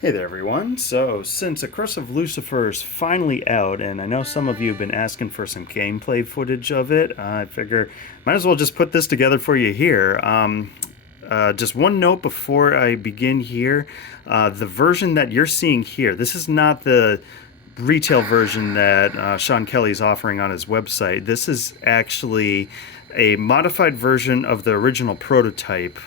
Hey there, everyone. So, since A Curse of Lucifer is finally out, and I know some of you have been asking for some gameplay footage of it, I figure might as well just put this together for you here. Just one note before I begin here. The version that you're seeing here, this is not the retail version that Sean Kelly's offering on his website. This is actually a modified version of the original prototype.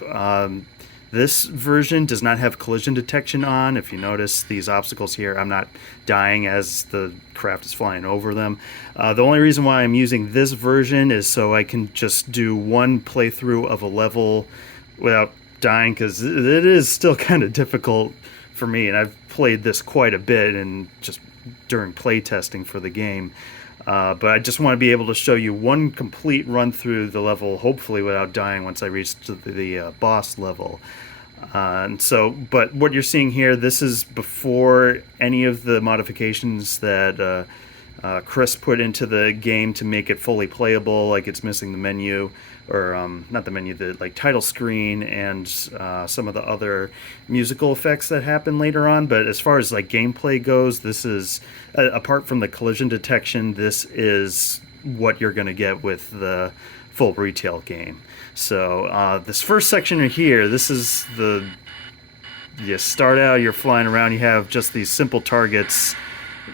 This version does not have collision detection on. If you notice these obstacles here, I'm not dying as the craft is flying over them. The only reason why I'm using this version is so I can just do one playthrough of a level without dying, because it is still kind of difficult for me, and I've played this quite a bit and just during play testing for the game. But I just want to be able to show you one complete run through the level, hopefully without dying once I reach the boss level. But what you're seeing here, this is before any of the modifications that Chris put into the game to make it fully playable. Like, it's missing the menu, or not the menu, the like title screen, and some of the other musical effects that happen later on. But as far as like gameplay goes, this is apart from the collision detection, this is what you're going to get with the full retail game. So this first section here, this is you start out, you're flying around, you have just these simple targets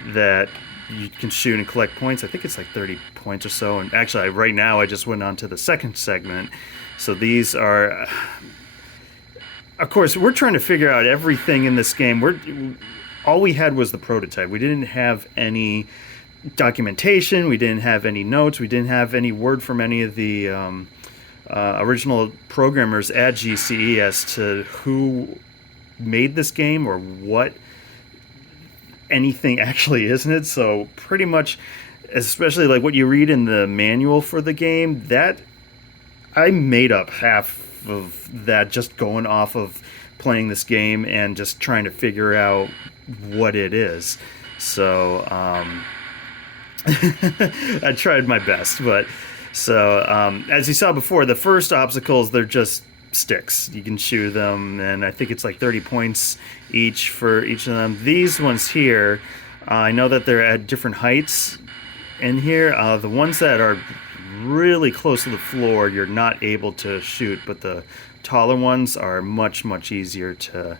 that you can shoot and collect points. I think it's like 30 points or so. And actually, right now, I just went on to the second segment. So these are, of course, we're trying to figure out everything in this game. All we had was the prototype. We didn't have any documentation. We didn't have any notes. We didn't have any word from any of the original programmers at GCE as to who made this game or what anything actually is in it. So pretty much, especially like what you read in the manual for the game, that I made up half of that just going off of playing this game and just trying to figure out what it is. So I tried my best. But so as you saw before, the first obstacles, they're just sticks. You can shoot them, and I think it's like 30 points each for each of them. These ones here, I know that they're at different heights in here. The ones that are really close to the floor, you're not able to shoot, but the taller ones are much, much easier to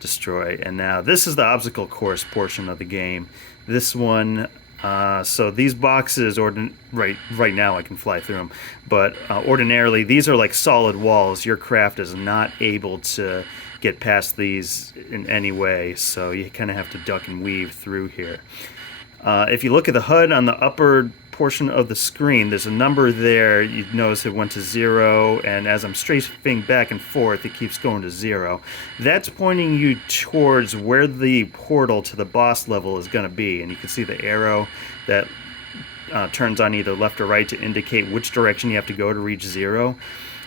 destroy. And now this is the obstacle course portion of the game. This one, so these boxes, right now I can fly through them, but ordinarily these are like solid walls. Your craft is not able to get past these in any way, so you kind of have to duck and weave through here. If you look at the HUD on the upper portion of the screen, there's a number there. You notice it went to 0, and as I'm strafing back and forth, it keeps going to 0. That's pointing you towards where the portal to the boss level is going to be, and you can see the arrow that turns on either left or right to indicate which direction you have to go to reach 0.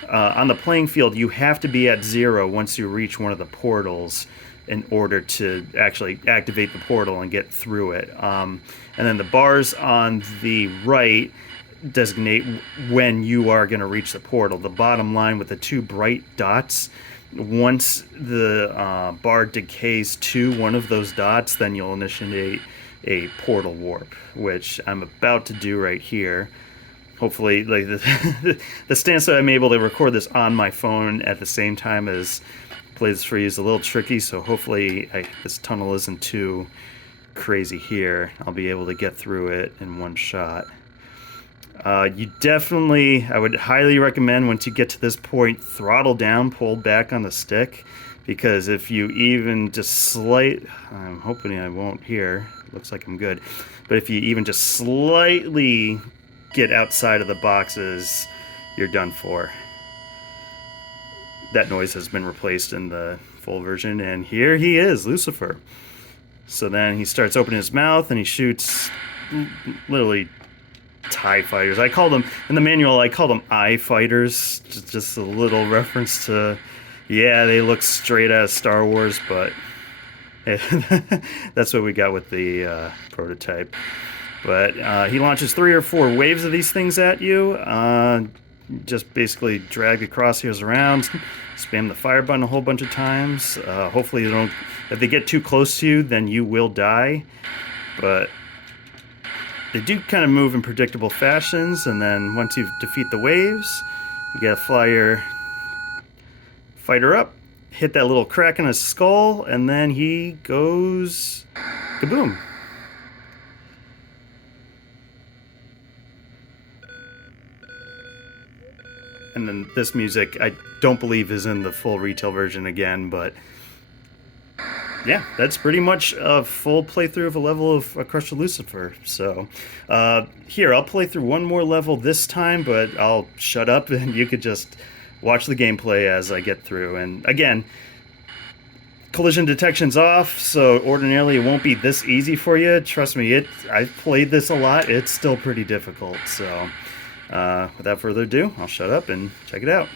On the playing field, you have to be at 0 once you reach one of the portals in order to actually activate the portal and get through it. And then the bars on the right designate when you are going to reach the portal. The bottom line with the two bright dots, once the bar decays to one of those dots, then you'll initiate a portal warp, which I'm about to do right here. Hopefully, like the stance that I'm able to record this on my phone at the same time as play this for you is a little tricky, so hopefully this tunnel isn't too crazy here. I'll be able to get through it in one shot. You definitely, I would highly recommend once you get to this point, throttle down, pull back on the stick, because if you even just I'm hoping I won't here, looks like I'm good, but if you even just slightly get outside of the boxes, you're done for. That noise has been replaced in the full version, and here he is, Lucifer. So then he starts opening his mouth and he shoots literally TIE fighters. I called them, in the manual, I called them eye fighters, just a little reference to, yeah, they look straight out of Star Wars, but hey, that's what we got with the prototype. But he launches 3 or 4 waves of these things at you. Just basically drag the crosshairs around, spam the fire button a whole bunch of times. Hopefully they don't, if they get too close to you, then you will die. But they do kind of move in predictable fashions, and then once you defeat the waves, you gotta fly your fighter up, hit that little crack in his skull, and then he goes kaboom. And then this music, I don't believe is in the full retail version again, but yeah, that's pretty much a full playthrough of a level of Crush of Lucifer. So here, I'll play through one more level this time, but I'll shut up and you could just watch the gameplay as I get through. And again, collision detection's off, so ordinarily it won't be this easy for you. Trust me, I've played this a lot. It's still pretty difficult. So without further ado, I'll shut up and check it out.